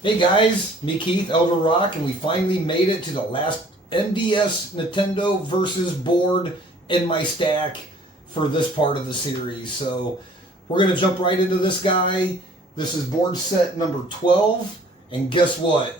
Hey guys, me Keith, Elder Rock, and we finally made it to the last NDS Nintendo versus board in my stack for this part of the series. So we're going to jump right into this guy. This is board set number 12, and guess what?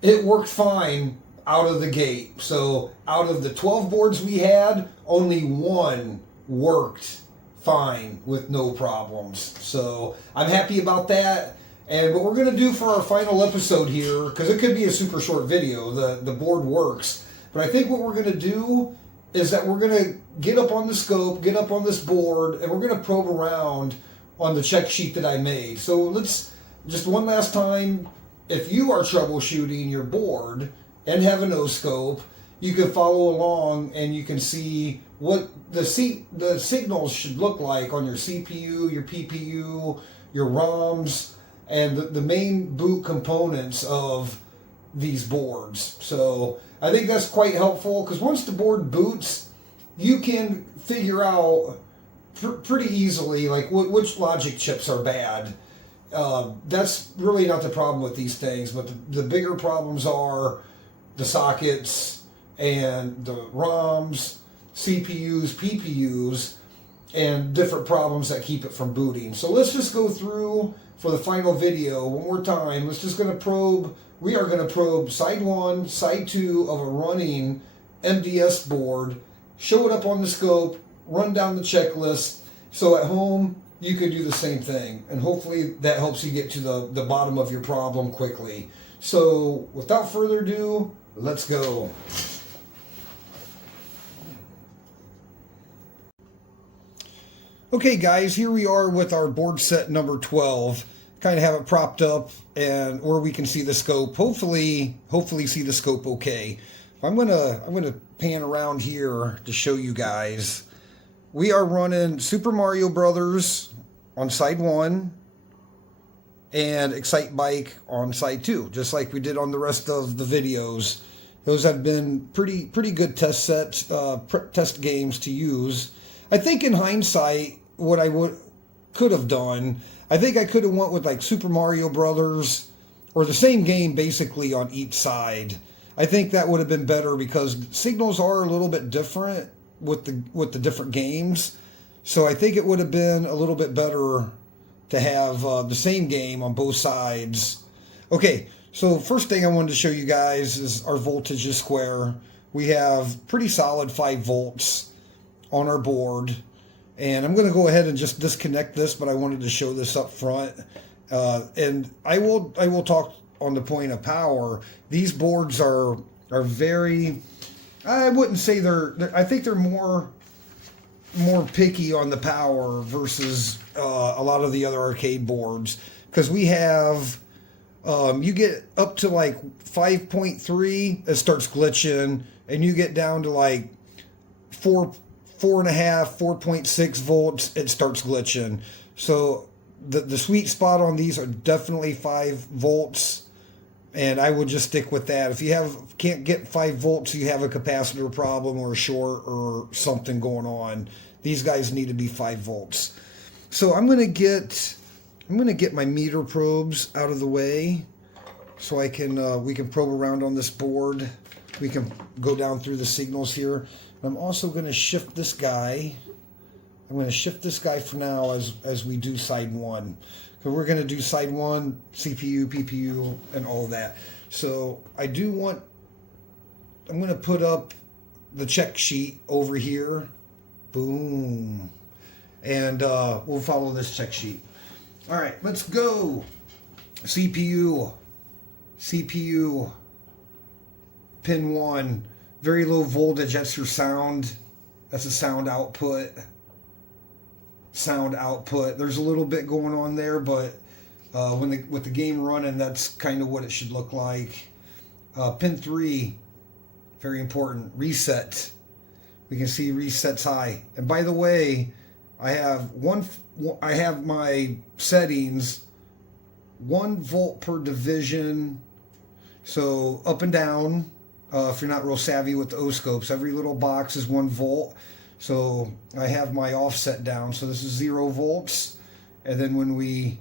It worked fine out of the gate. So out of the 12 boards we had, only one worked fine with no problems. So I'm happy about that. And what we're going to do for our final episode here, because it could be a super short video, the board works, but I think what we're going to do is that we're going to get up on the scope, get up on this board, and we're going to probe around on the check sheet that I made. So let's, just one last time, if you are troubleshooting your board and have a no-scope, you can follow along and you can see what the signals should look like on your CPU, your PPU, your ROMs, and the main boot components of these boards. So I think that's quite helpful, because once the board boots, you can figure out pretty easily like which logic chips are bad. That's really not the problem with these things, but the bigger problems are the sockets and the ROMs, CPUs, PPUs, and different problems that keep it from booting. So let's just go through for the final video one more time. Let's just going to probe. We are going to probe side 1, side 2 of a running MDS board, show it up on the scope, run down the checklist, so at home you could do the same thing, and hopefully that helps you get to the bottom of your problem quickly. So without further ado, let's go. Okay guys, here we are with our board set number 12. Kind of have it propped up and where we can see the scope. Hopefully see the scope okay. I'm gonna pan around here to show you guys. We are running Super Mario Brothers on side 1 and Excite Bike on side 2, just like we did on the rest of the videos. Those have been pretty good test sets, test games to use. I think in hindsight, what I could have done, I think I could have went with like Super Mario Brothers, or the same game basically on each side. I think that would have been better, because signals are a little bit different with the different games. So I think it would have been a little bit better to have the same game on both sides. Okay, so first thing I wanted to show you guys is our voltage is square. We have pretty solid 5 volts on our board. And I'm going to go ahead and just disconnect this, but I wanted to show this up front. And I will talk on the point of power. These boards are very, I wouldn't say I think they're more picky on the power versus a lot of the other arcade boards. Because we have, you get up to like 5.3, it starts glitching, and you get down to like 4.5, 4.6 volts, it starts glitching. So the sweet spot on these are definitely 5 volts, and I would just stick with that. If you can't get 5 volts, you have a capacitor problem or a short or something going on. These guys need to be 5 volts. So I'm gonna get my meter probes out of the way, so I can we can probe around on this board. We can go down through the signals here. I'm also going to shift this guy. I'm going to shift this guy for now as we do side 1. So we're going to do side 1, CPU, PPU, and all that. So I'm going to put up the check sheet over here. Boom. And we'll follow this check sheet. All right, let's go. CPU, pin 1. Very low voltage, that's your sound. That's a sound output. There's a little bit going on there, but with the game running, that's kind of what it should look like. Pin 3, very important. Reset. We can see resets high. And by the way, I have my settings 1 volt per division. So up and down. If you're not real savvy with the O-scopes, every little box is 1 volt. So I have my offset down. So this is 0 volts. And then when we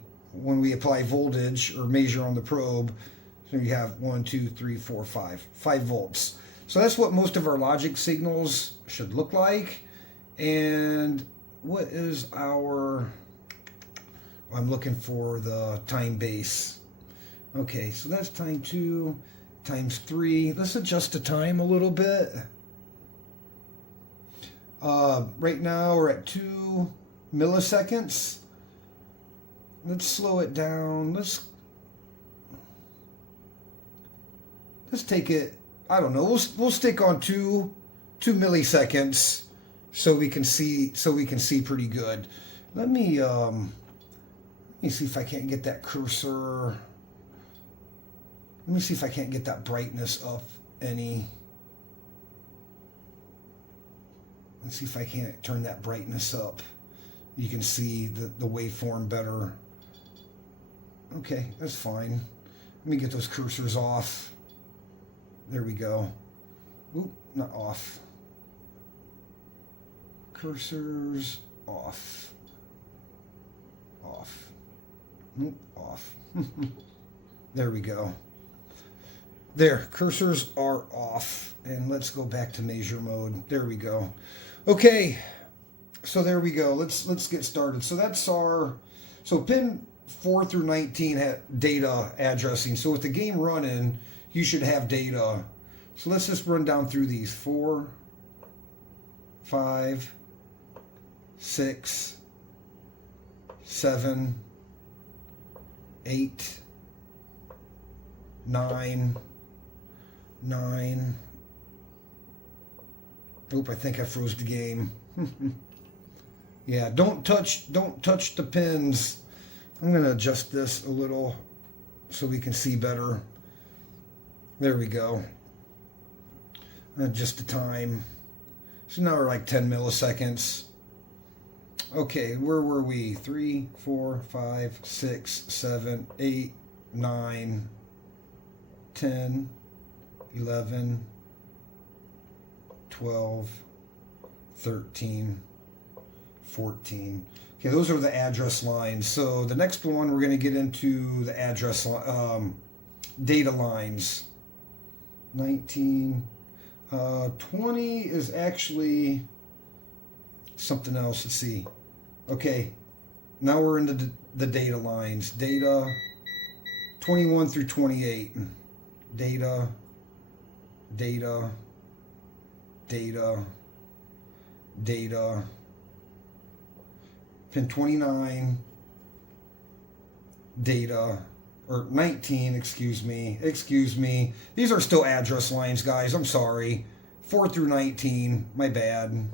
apply voltage or measure on the probe, So you have 1, 2, 3, 4, 5 volts. So that's what most of our logic signals should look like. And what is our, I'm looking for the time base. Okay, so that's time 2 times 3. Let's adjust the time a little bit. Right now we're at 2 milliseconds. Let's slow it down. Let's take it, I don't know, we'll stick on 2 milliseconds so we can see pretty good. Let me see if I can't get that cursor. Let me see if I can't get that brightness up any. Let's see if I can't turn that brightness up. You can see the waveform better. Okay, that's fine. Let me get those cursors off. There we go. Oop, not off. Cursors off. Off. Oop, off. There we go. There, cursors are off. And let's go back to measure mode. There we go. Okay, so there we go. Let's get started. So that's our, so pin 4 through 19 had data addressing. So with the game running, you should have data. So let's just run down through these. 4, 5, 6, 7, 8, 9. Oop, I think I froze the game. Yeah, don't touch the pins. I'm gonna adjust this a little so we can see better. There we go. Adjust the time. So now we're like 10 milliseconds. Okay, where were we? 3, 4, 5, 6, 7, 8, 9, 10, 11, 12, 13, 14. Okay, those are the address lines. So the next one, we're going to get into the address data lines. 19, 20 is actually something else. Let's see. Okay, now we're into the data lines. Data 21 through 28. Data. Pin 29, data, or 19, excuse me. These are still address lines, guys. I'm sorry. 4 through 19, my bad.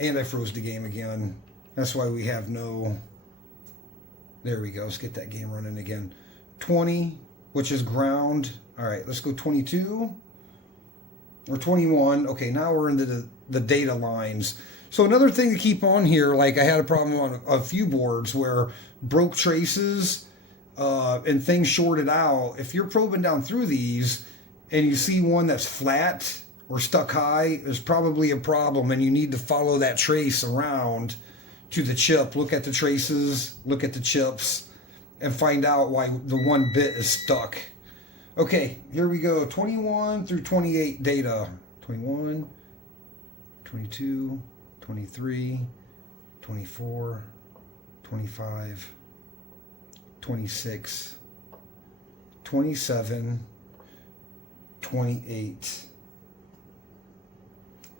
And I froze the game again. That's why we have no... There we go. Let's get that game running again. 20, which is ground. All right, let's go 22 or 21. Okay, now we're into the data lines. So another thing to keep on here, like I had a problem on a few boards where broke traces and things shorted out. If you're probing down through these and you see one that's flat or stuck high, there's probably a problem and you need to follow that trace around to the chip. Look at the traces, look at the chips, and find out why the one bit is stuck. Okay, here we go. 21 through 28 data. 21, 22, 23, 24, 25, 26, 27, 28.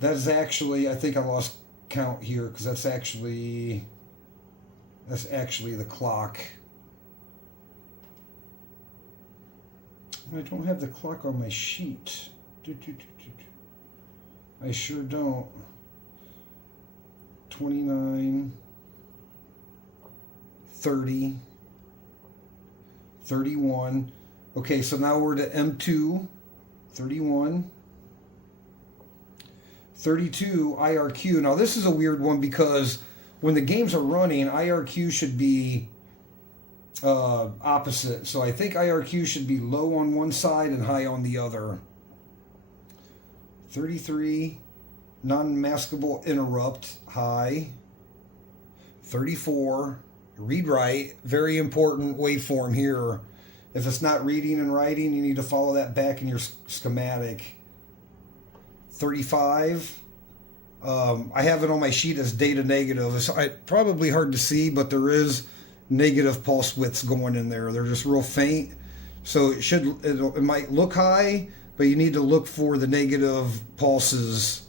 That is actually, I think I lost count here because that's actually the clock. I don't have the clock on my sheet. I sure don't. 29, 30, 31. Okay, so now we're to M2, 31, 32, IRQ. Now this is a weird one because when the games are running, IRQ should be opposite. So I think IRQ should be low on one side and high on the other. 33, non-maskable interrupt, high. 34, read write, very important waveform here. If it's not reading and writing, you need to follow that back in your schematic. 35. I have it on my sheet as data negative. It's probably hard to see, but there is negative pulse widths going in there. They're just real faint. So it might look high, but you need to look for the negative pulses.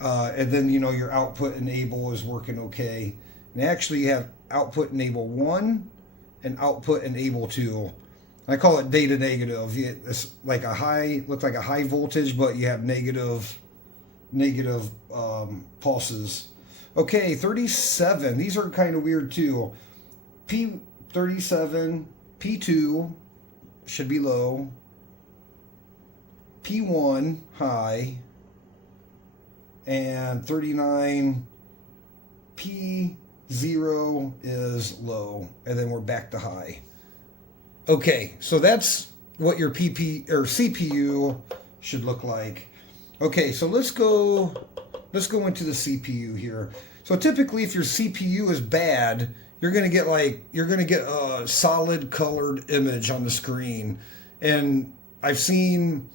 And then, you know, your output enable is working okay. And actually you have output enable 1 and output enable 2. I call it data negative. It's like a high, looks like a high voltage, but you have negative pulses. Okay, 37. These are kind of weird too. P37, P2 should be low. P1 high. And 39, P0 is low. And then we're back to high. Okay, so that's what your CPU should look like. Okay, so let's go into the CPU here. So typically, if your CPU is bad, you're gonna get a solid colored image on the screen, and I've seen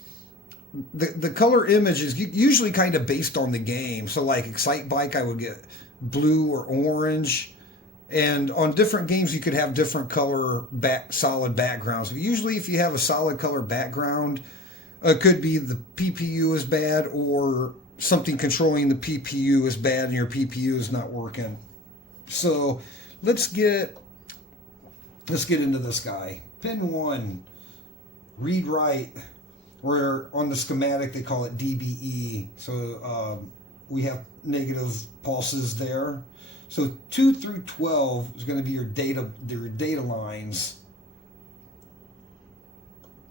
the color image is usually kind of based on the game. So like Excite Bike, I would get blue or orange. And on different games, you could have different color solid backgrounds. But usually, if you have a solid color background, it could be the PPU is bad or something controlling the PPU is bad and your PPU is not working. So let's get into this guy. Pin 1, read write, where on the schematic they call it DBE. So we have negative pulses there. So 2 through 12 is going to be your data lines.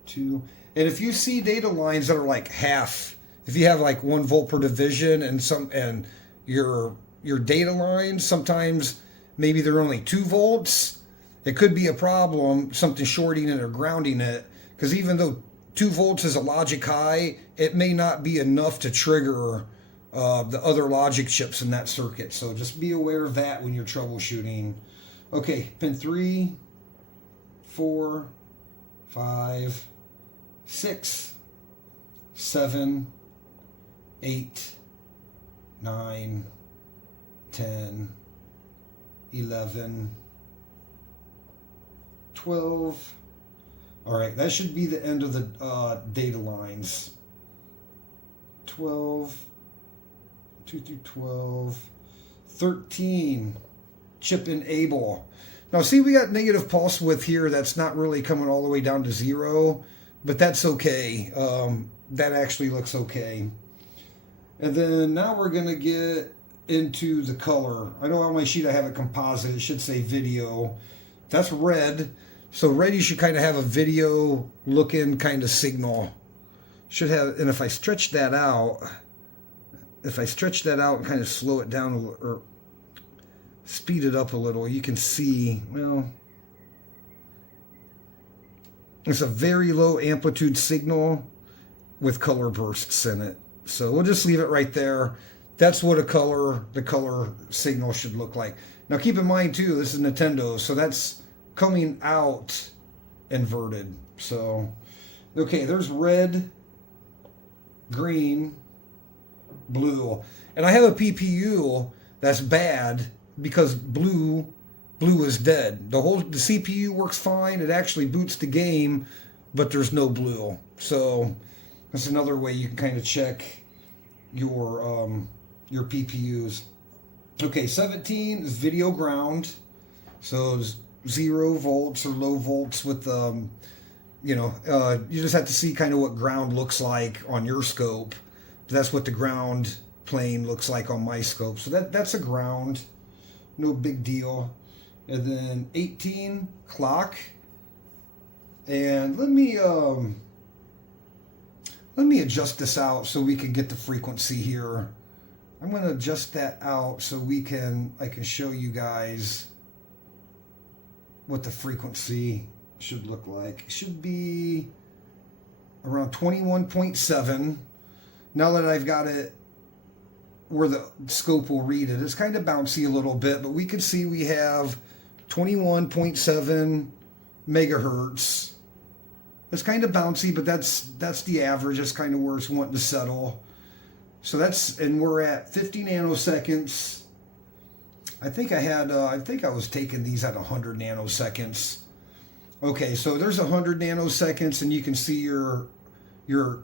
2, and if you see data lines that are like half, if you have like 1 volt per division and your data lines, sometimes maybe they're only 2 volts, it could be a problem, something shorting it or grounding it, because even though 2 volts is a logic high, it may not be enough to trigger the other logic chips in that circuit. So just be aware of that when you're troubleshooting. Okay, pin 3, 4, 5, 6, 7, 8, 9, 10, 11, 12. All right, that should be the end of the data lines. 12, 2 through 12, 13, chip enable. Now see, we got negative pulse width here that's not really coming all the way down to 0, but that's okay. That actually looks okay. And then now we're going to get into the color. I know on my sheet I have a composite. It should say video. That's red. So red, you should kind of have a video looking kind of signal. Should have, and if I stretch that out, and kind of slow it down or speed it up a little, you can see, well, it's a very low amplitude signal with color bursts in it. So we'll just leave it right there. That's what the color signal should look like. Now keep in mind too, this is Nintendo, so that's coming out inverted. So, okay, there's red, green, blue. And I have a PPU that's bad because blue is dead. The CPU works fine. It actually boots the game, but there's no blue. So that's another way you can kind of check your PPUs. Okay, 17 is video ground. So 0 volts or low volts with you just have to see kind of what ground looks like on your scope. That's what the ground plane looks like on my scope. So that's a ground, no big deal. And then 18 clock. And let me adjust this out so we can get the frequency here. I'm going to adjust that out so I can show you guys what the frequency should look like. It should be around 21.7. Now that I've got it where the scope will read it, it's kind of bouncy a little bit, but we can see we have 21.7 megahertz. It's kind of bouncy, but that's the average. That's kind of where it's wanting to settle. So and we're at 50 nanoseconds. I think I was taking these at 100 nanoseconds. Okay, so there's 100 nanoseconds, and you can see your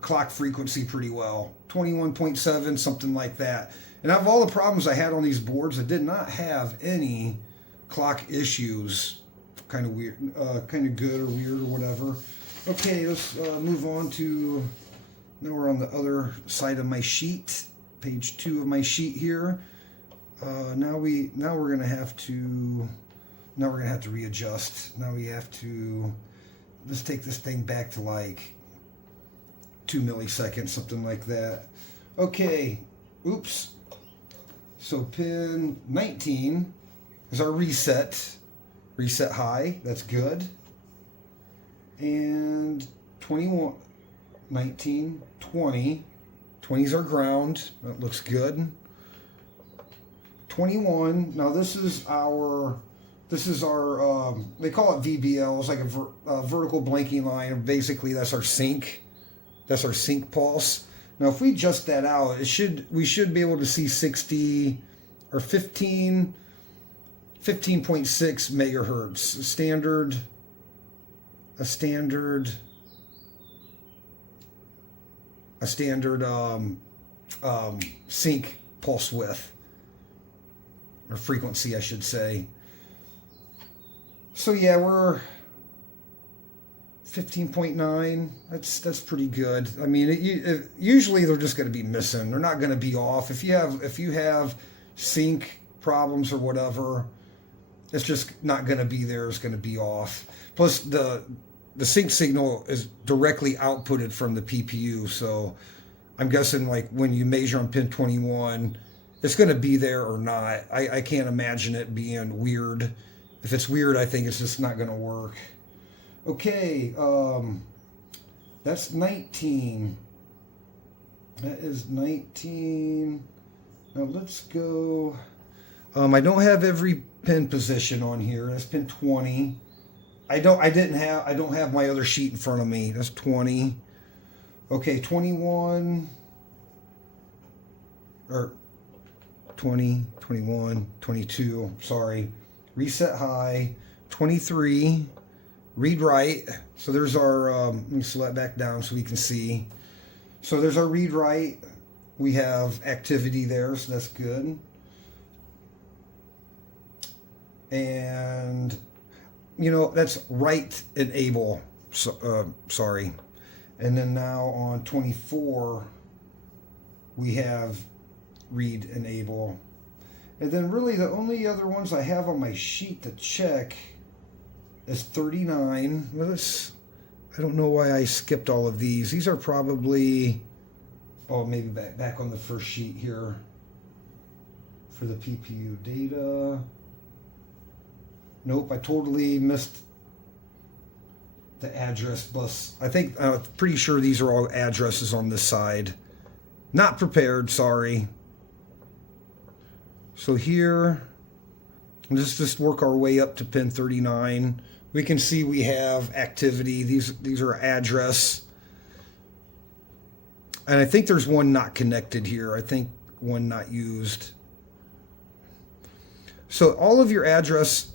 clock frequency pretty well. 21.7, something like that. And out of all the problems I had on these boards, I did not have any clock issues. Kind of weird, kind of good or weird or whatever. Okay, let's move on to, now we're on the other side of my sheet, page 2 of my sheet here. Now we're gonna have to readjust. Now we have to, let's take this thing back to like 2 milliseconds, something like that. Okay, oops. So pin 19 is our reset high. That's good. And 21, 19, 20. 20 is our ground. That looks good. 21. Now this is our they call it VBL. It's like a vertical blanking line. Basically, that's our sync. That's our sync pulse. Now, if we adjust that out, we should be able to see 60 or 15, 15.6 megahertz. A standard sync pulse width, or frequency, I should say. So yeah, we're 15.9. That's pretty good. I mean, usually they're just going to be missing. They're not going to be off. If you have sync problems or whatever, it's just not going to be there. It's going to be off. Plus the sync signal is directly outputted from the PPU, so I'm guessing like when you measure on pin 21, it's going to be there or not. I can't imagine it being weird. If it's weird, I think it's just not going to work. Okay, that's 19. That is 19. Now let's go. I don't have every pin position on here. That's pin 20. I don't have my other sheet in front of me. That's 20. Okay, 21 or 20, 21, 22. Sorry. Reset high. 23. Read write. So there's our, let me slow that back down so we can see. So there's our read write. We have activity there, so that's good. And, that's write enable. So, sorry. And then now on 24, we have read enable. And then really the only other ones I have on my sheet to check is 39. Well, I don't know why I skipped all of these. These are probably, maybe back on the first sheet here for the PPU data. Nope, I totally missed the address bus. I'm pretty sure these are all addresses on this side. Not prepared, sorry. So here, let's just work our way up to pin 39. We can see we have activity. These are address. And I think there's one not connected here. I think one not used. So all your address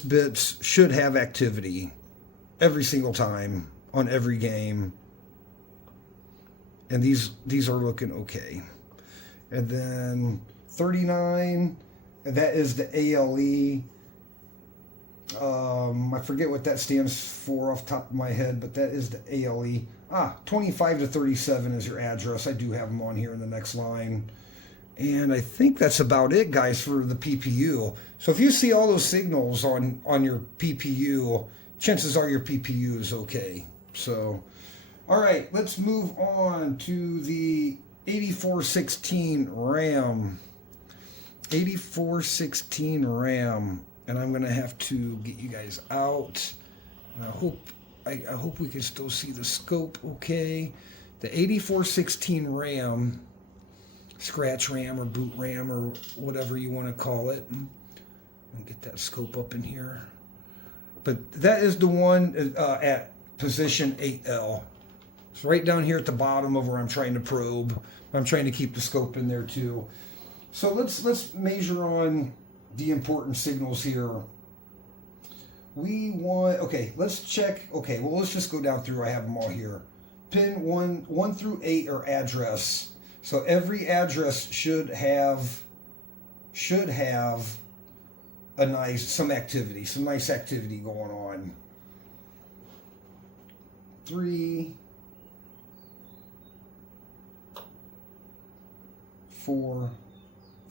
bits should have activity every single time on every game. And these are looking okay. And then 39, that is the ALE. I forget what that stands for off the top of my head, but that is the ALE. 25 to 37 is your address. I do have them on here in the next line. And I think that's about it, guys, for the PPU. So if you see all those signals on your PPU, chances are your PPU is okay. So, all right, let's move on to the 8416 RAM. 8416 RAM. And I'm going to have to get you guys out. And I hope we can still see the scope okay. The 8416 RAM, scratch RAM or boot RAM or whatever you want to call it. Get that scope up in here. But that is the one at position 8L. It's right down here at the bottom of where I'm trying to probe. I'm trying to keep the scope in there too. So let's measure on the important signals here. We want, okay, let's check. Okay, well, let's just go down through. I have them all here. Pin 1 through 8 are address. So every address should have some nice activity going on. 3, 4,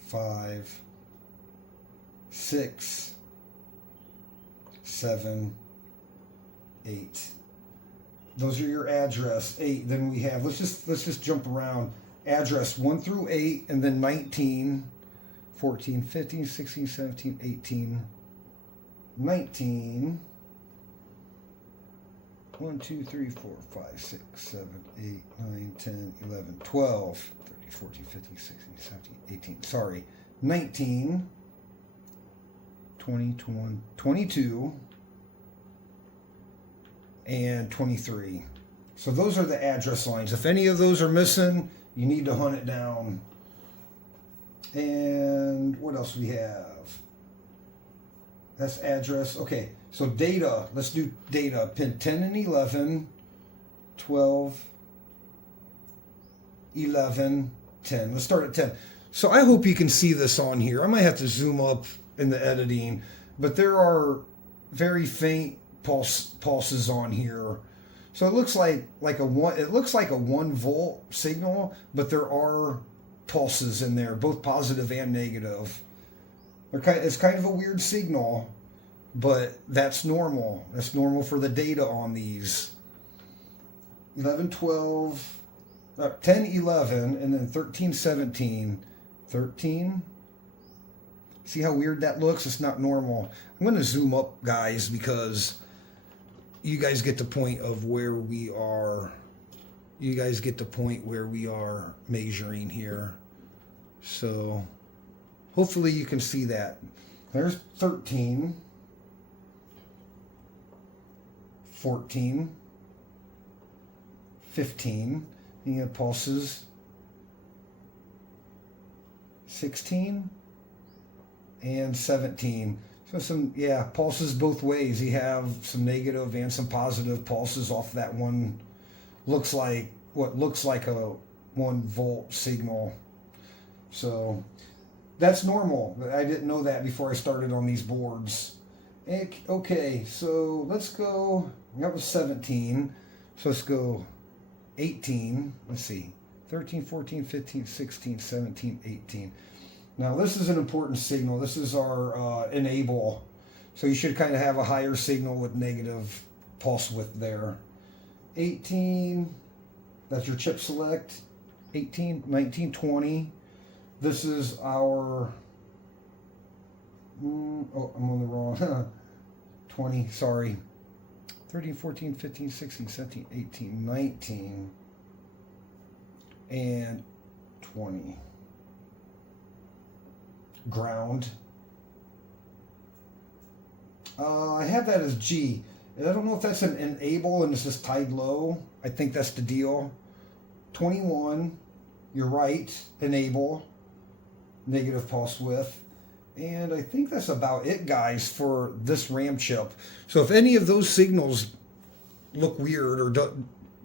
5, 6, 7, 8. Those are your address. 8. Then we have, let's just jump around. Address 1 through 8, and then 19, 14, 15, 16, 17, 18, 19. 1, 2, 3, 4, 5, 6, 7, 8, 9, 10, 11, 12, 13, 14, 15, 16, 17, 18. Sorry. 19, 20, 21, 22, and 23. So those are the address lines. If any of those are missing, you need to hunt it down. And what else we have? That's address. Okay, so data. Let's do data. Pin 10 and 11, 12, 11, 10. Let's start at 10. So I hope you can see this on here. I might have to zoom up in the editing, but there are very faint pulses on here. So it looks like a 1 volt signal, but there are pulses in there, both positive and negative. It's kind of a weird signal, but that's normal. That's normal for the data on these. 11, 12, 10, 11, and then 13, 17, 13. See how weird that looks? It's not normal. I'm going to zoom up, guys, because you guys get the point of where we are. You guys get the point where we are measuring here. So hopefully you can see that. There's 13, 14, 15. You have pulses. 16 and 17. So some, yeah, pulses both ways. You have some negative and some positive pulses off that one. Looks like what looks like a 1 volt signal. So that's normal. I didn't know that before I started on these boards. Okay, so let's go. That was 17. So let's go 18. Let's see. 13, 14, 15, 16, 17, 18. Now this is an important signal. This is our enable. So you should kind of have a higher signal with negative pulse width there. 18, that's your chip select. 18, 19, 20. This is our, oh, I'm on the wrong, 20, sorry. 13, 14, 15, 16, 17, 18, 19, and 20. Ground. I have that as G. I don't know if that's an enable and it's just tied low. I think that's the deal. 21, you're right, enable, negative pulse width. And I think that's about it, guys, for this RAM chip. So if any of those signals look weird or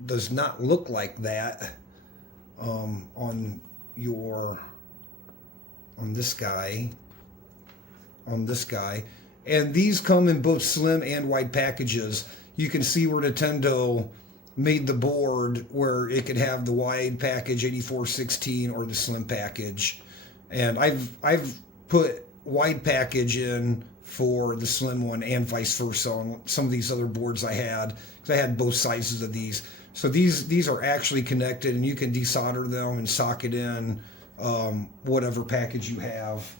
does not look like that on this guy, and these come in both slim and wide packages. You can see where Nintendo made the board where it could have the wide package 8416 or the slim package, and I've put wide package in for the slim one and vice versa on some of these other boards I had, because I had both sizes of these. So these are actually connected, and you can desolder them and socket in whatever package you have.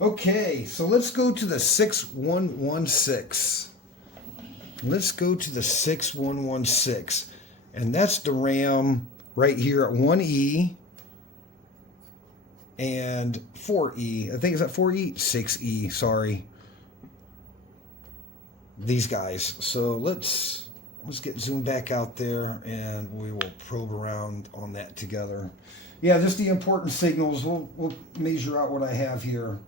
Okay, so let's go to the 6116. Let's go to the 6116, and that's the RAM right here at 1E and 4E. I think is that 4E? 6E, sorry. these guys. So let's get zoomed back out there, and we will probe around on that together. Yeah, just the important signals. We'll measure out what I have here.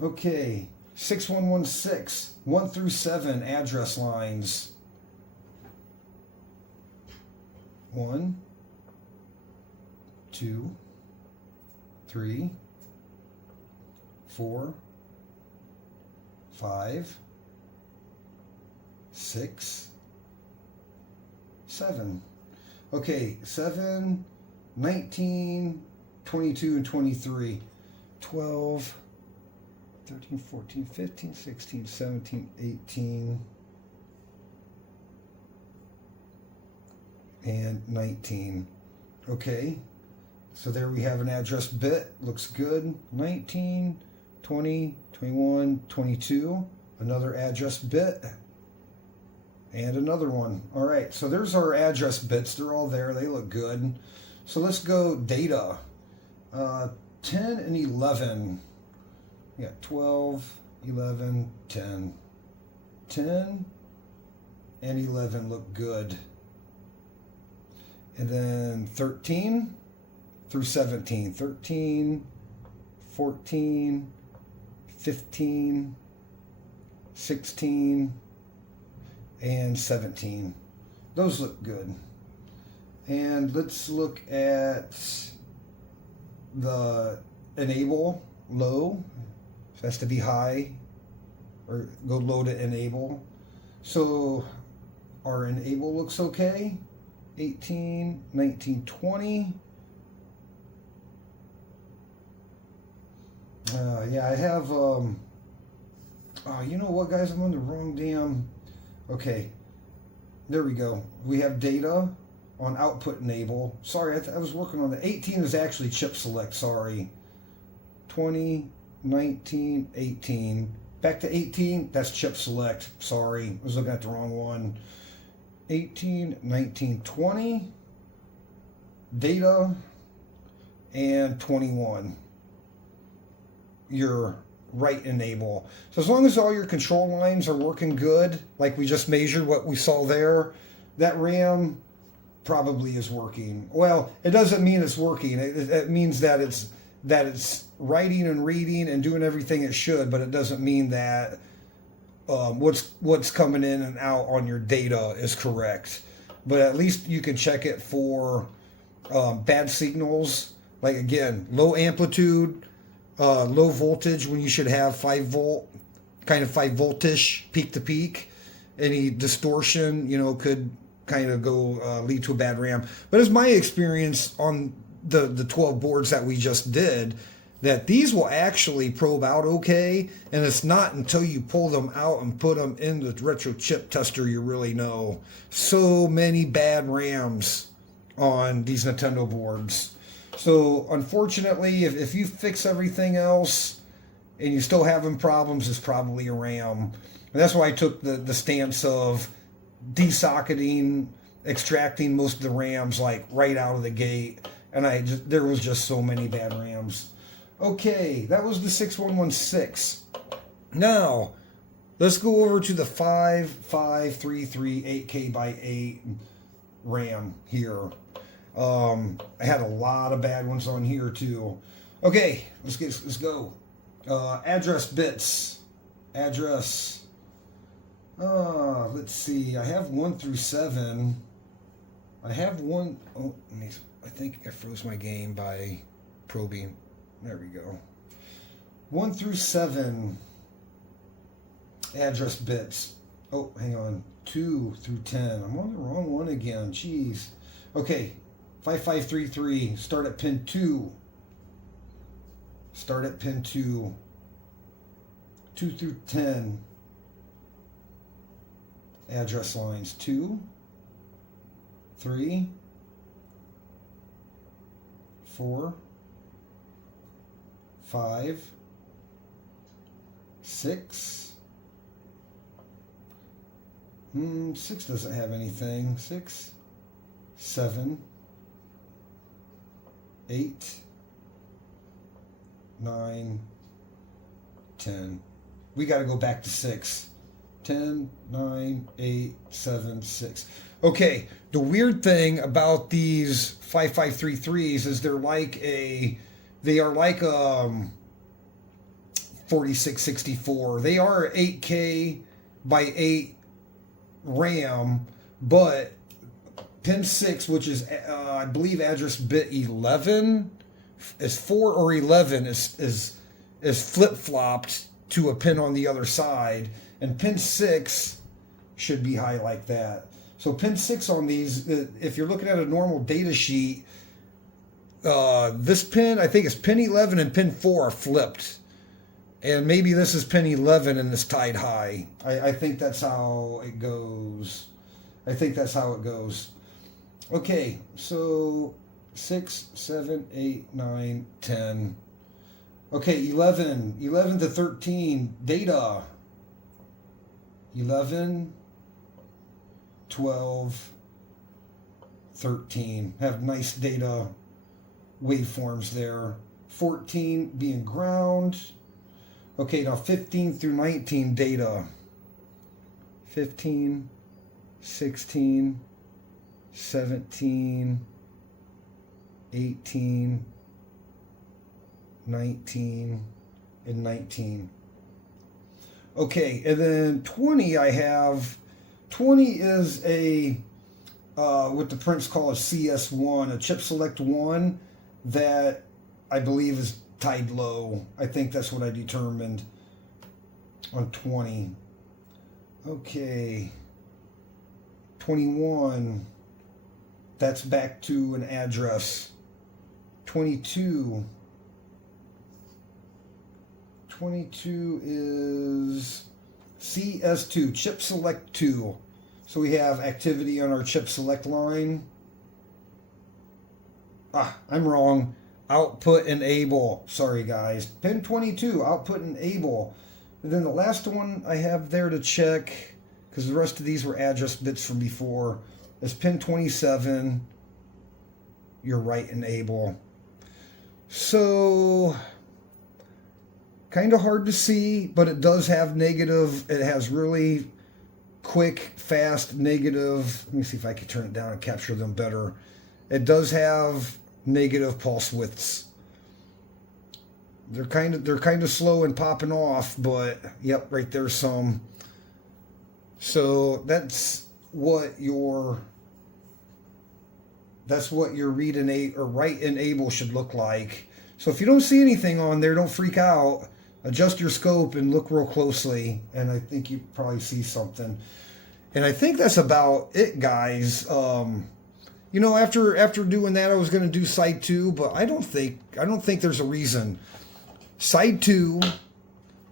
Okay, 6116, 1 through 7 address lines. 1, 2, 3, 4, 5, 6, 7. Okay, 7, 19, 22, and 23. 12, 13, 14, 15, 16, 17, 18, and 19. Okay, so there we have an address bit. Looks good. 19, 20, 21, 22. Another address bit. And another one. All right, so there's our address bits. They're all there. They look good. So let's go data. 10 and 11. We got 12, 11, 10. 10 and 11 look good. And then 13 through 17. 13, 14, 15, 16, and 17. Those look good. And let's look at the enable low. So it has to be high, or go low to enable. So our enable looks okay. 18, 19, 20. Yeah, I have, oh, you know what, guys? I'm on the wrong damn, okay. There we go. We have data on output enable. Sorry, I was working on the 18 is actually chip select, sorry. 20, 19, 18. Back to 18, that's chip select. Sorry, I was looking at the wrong one. 18, 19, 20. Data and 21. Your right enable. So as long as all your control lines are working good, like we just measured what we saw there, that RAM probably is working. Well, it doesn't mean it's working. It means that it's writing and reading and doing everything it should, but it doesn't mean that what's coming in and out on your data is correct. But at least you can check it for bad signals, like again, low amplitude, low voltage when you should have 5 volt, kind of 5 voltish peak to peak. Any distortion, could kind of go lead to a bad RAM. But it's my experience on the 12 boards that we just did, that these will actually probe out okay, and it's not until you pull them out and put them in the retro chip tester you really know. So many bad RAMs on these Nintendo boards. So unfortunately, if you fix everything else and you still having problems, it's probably a RAM. And that's why I took the stance of desocketing, extracting most of the RAMs like right out of the gate. And there was just so many bad RAMs. Okay, that was the 6116. Now, let's go over to the 5533 8K by 8 RAM here. I had a lot of bad ones on here too. Okay, let's go. Address bits. Address. Let's see. I have 1 through 7. I have one. Oh, I think I froze my game by probing. There we go. 1 through 7 address bits. Oh, hang on. 2 through 10. I'm on the wrong one again. Jeez. Okay. 5533. Start at pin 2. Start at pin 2. 2 through 10. Address lines. 2, 3, 4, 5, 6. 6 doesn't have anything. 6, 7, 8, 9, 10. We got to go back to 6. 10, 9, 8, 7, 6. Okay, the weird thing about these 5533s is they are like 4664. They are 8K by 8 RAM, but pin 6, which is I believe address bit 11, is 4 or 11 is flip-flopped to a pin on the other side, and pin 6 should be high like that. So pin 6 on these, if you're looking at a normal data sheet, this pin, I think it's pin 11 and pin 4 are flipped. And maybe this is pin 11 and it's tied high. I think that's how it goes. I think that's how it goes. Okay, so 6, 7, 8, 9, 10. Okay, 11 to 13, data. 11, 12, 13. Have nice data waveforms there. 14 being ground. Okay, now 15 through 19, data. 15, 16, 17, 18, 19, and 19. Okay, and then 20 I have. 20 is a, what the prints call a CS1, a chip select 1 that I believe is tied low. I think that's what I determined on 20. Okay. 21. That's back to an address. 22. 22 is CS2, chip select 2. So we have activity on our chip select line. I'm wrong. Output enable. Sorry guys. Pin 22, output enable. And then the last one I have there to check, because the rest of these were address bits from before, is pin 27, your write enable. So kind of hard to see, but it does have negative. It has really quick, fast, negative. Let me see if I can turn it down and capture them better. It does have negative pulse widths. They're kind of slow and popping off, but yep, right there's some. So that's what your read or write enable should look like. So if you don't see anything on there, don't freak out. Adjust your scope and look real closely, and I think you probably see something. And I think that's about it, guys. You know, after doing that, I was going to do side 2, but I don't think there's a reason. Side 2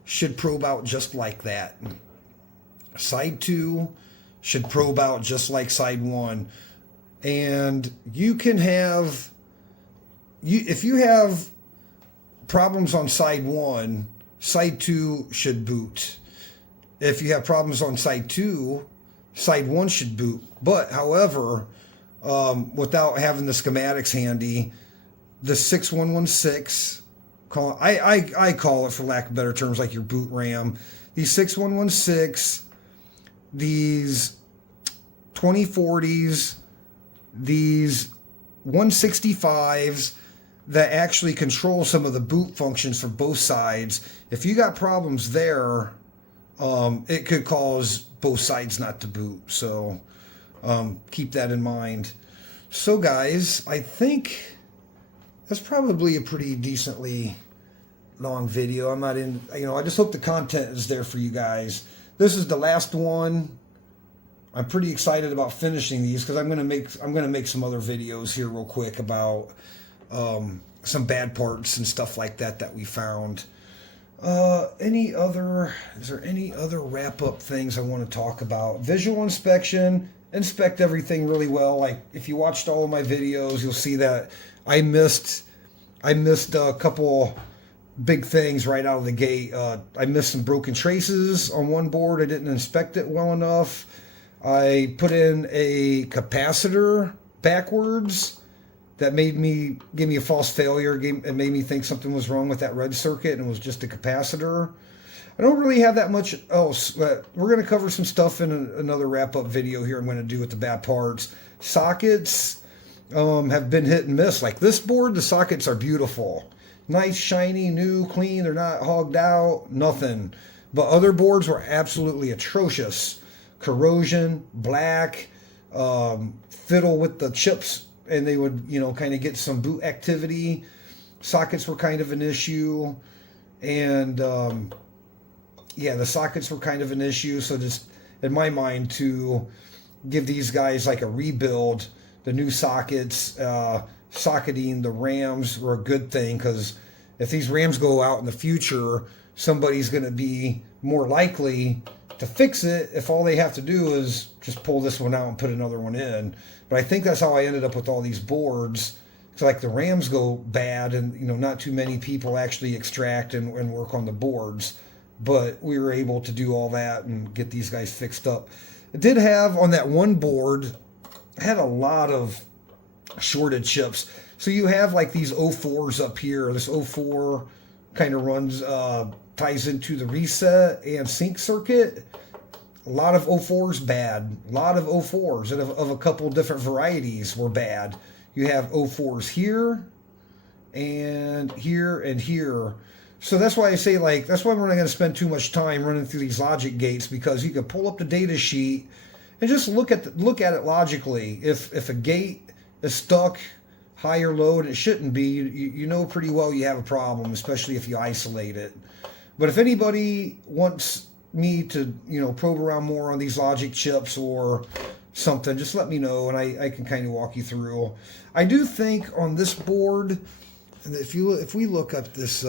should probe out just like that. Side 2 should probe out just like side 1. And you can have, if you have problems on side 1, side 2 should boot. If you have problems on side 2, side 1 should boot. But however, without having the schematics handy, the 6116, I call it, for lack of better terms, like your boot RAM. These 6116, these 2040s, these 165s that actually control some of the boot functions for both sides. If you got problems there, it could cause both sides not to boot. So keep that in mind. So guys, I think that's probably a pretty decently long video. I'm not in, I just hope the content is there for you guys. This is the last one. I'm pretty excited about finishing these because I'm gonna make some other videos here real quick about some bad parts and stuff like that we found. Is there any other wrap-up things I want to talk about? Visual inspection. Inspect everything really well. Like if you watched all of my videos, you'll see that I missed a couple big things right out of the gate. I missed some broken traces on one board. I didn't inspect it well enough. I put in a capacitor backwards that gave me a false failure. It made me think something was wrong with that red circuit, and it was just a capacitor. I don't really have that much else, but we're going to cover some stuff in another wrap-up video here I'm going to do with the bad parts. Sockets have been hit and miss. Like this board, the sockets are beautiful. Nice, shiny, new, clean. They're not hogged out, nothing. But other boards were absolutely atrocious. Corrosion, black, fiddle with the chips, and they would, you know, kind of get some boot activity. Sockets were kind of an issue. And, yeah, the sockets were kind of an issue. So just, in my mind, to give these guys like a rebuild, the new sockets, socketing the RAMs were a good thing, because if these RAMs go out in the future, somebody's going to be more likely to fix it if all they have to do is just pull this one out and put another one in. But I think that's how I ended up with all these boards. It's like the RAMs go bad, and you know, not too many people actually extract and work on the boards. But we were able to do all that and get these guys fixed up. It did have on that one board, I had a lot of shorted chips. So you have like these 04s up here. This 04 kind of runs, ties into the reset and sync circuit. A lot of 04s bad. A lot of 04s and of a couple different varieties were bad. You have 04s here and here and here. So that's why I say, like, that's why we're not going to spend too much time running through these logic gates, because you can pull up the data sheet and just look at it logically. If a gate is stuck high or low, and it shouldn't be, you know pretty well you have a problem, especially if you isolate it. But if anybody wants me to, you know, probe around more on these logic chips or something, just let me know, and I can kind of walk you through. I do think on this board, if we look up this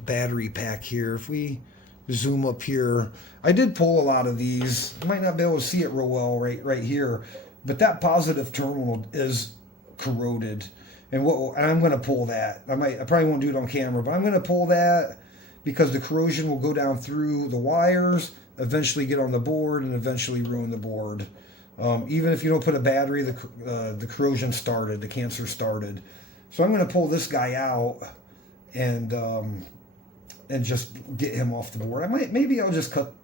battery pack here, if we zoom up here, I did pull a lot of these. You might not be able to see it real well right here, but that positive terminal is corroded, and I'm going to pull that. I probably won't do it on camera, but I'm going to pull that, because the corrosion will go down through the wires, eventually get on the board, and eventually ruin the board. Even if you don't put a battery, the corrosion started, the cancer started. So I'm going to pull this guy out and just get him off the board. Maybe I'll just cut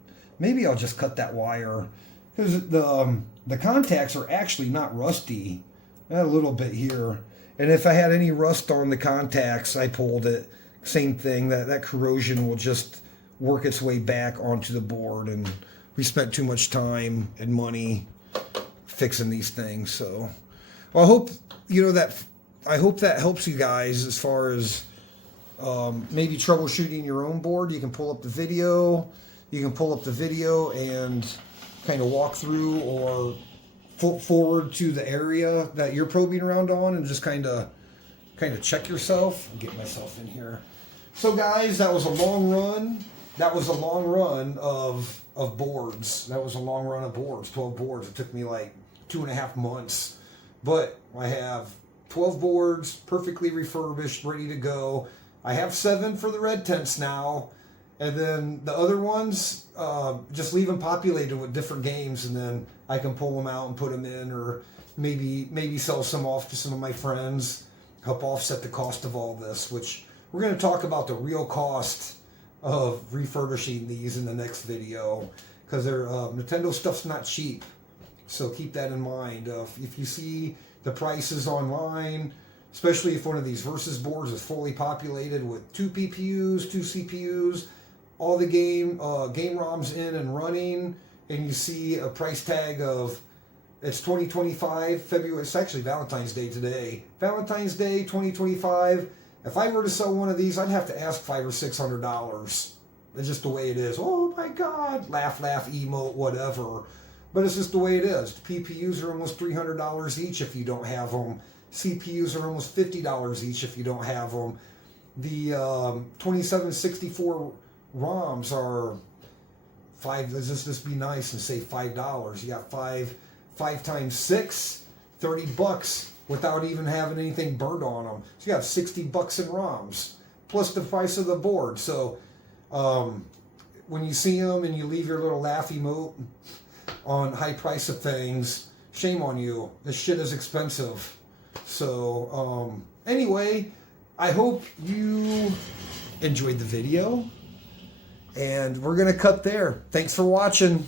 that wire, because the contacts are actually not rusty. A little bit here, and if I had any rust on the contacts, I pulled it. Same thing. That corrosion will just work its way back onto the board, and we spent too much time and money fixing these things. So, well, I hope that helps you guys as far as maybe troubleshooting your own board. You can pull up the video. You can pull up the video and kind of walk through, or forward to the area that you're probing around on, and just kind of check yourself. Get myself in here. So guys, that was a long run. That was a long run of boards. That was a long run of boards. 12 boards. It took me like 2.5 months, but I have 12 boards perfectly refurbished, ready to go. I have 7 for the red tents now, and then the other ones, just leave them populated with different games, and then I can pull them out and put them in, or maybe sell some off to some of my friends, help offset the cost of all this, which we're going to talk about the real cost of refurbishing these in the next video, because Nintendo stuff's not cheap, so keep that in mind. If you see the prices online, especially if one of these Versus boards is fully populated with 2 PPUs, 2 CPUs, all the game ROMs in and running, and you see a price tag of, it's 2025 February. It's actually Valentine's Day today. Valentine's Day 2025. If I were to sell one of these, I'd have to ask $500 or $600. It's just the way it is. Oh my God! Laugh, emote, whatever. But it's just the way it is. The PPUs are almost $300 each if you don't have them. CPUs are almost $50 each if you don't have them. The 2764 ROMs are let's just be nice and say $5. You got 5 times 6, $30 without even having anything burned on them. So you got $60 in ROMs plus the price of the board. So when you see them and you leave your little laugh emote on high price of things, shame on you. This shit is expensive. So anyway, I hope you enjoyed the video. And we're going to cut there. Thanks for watching.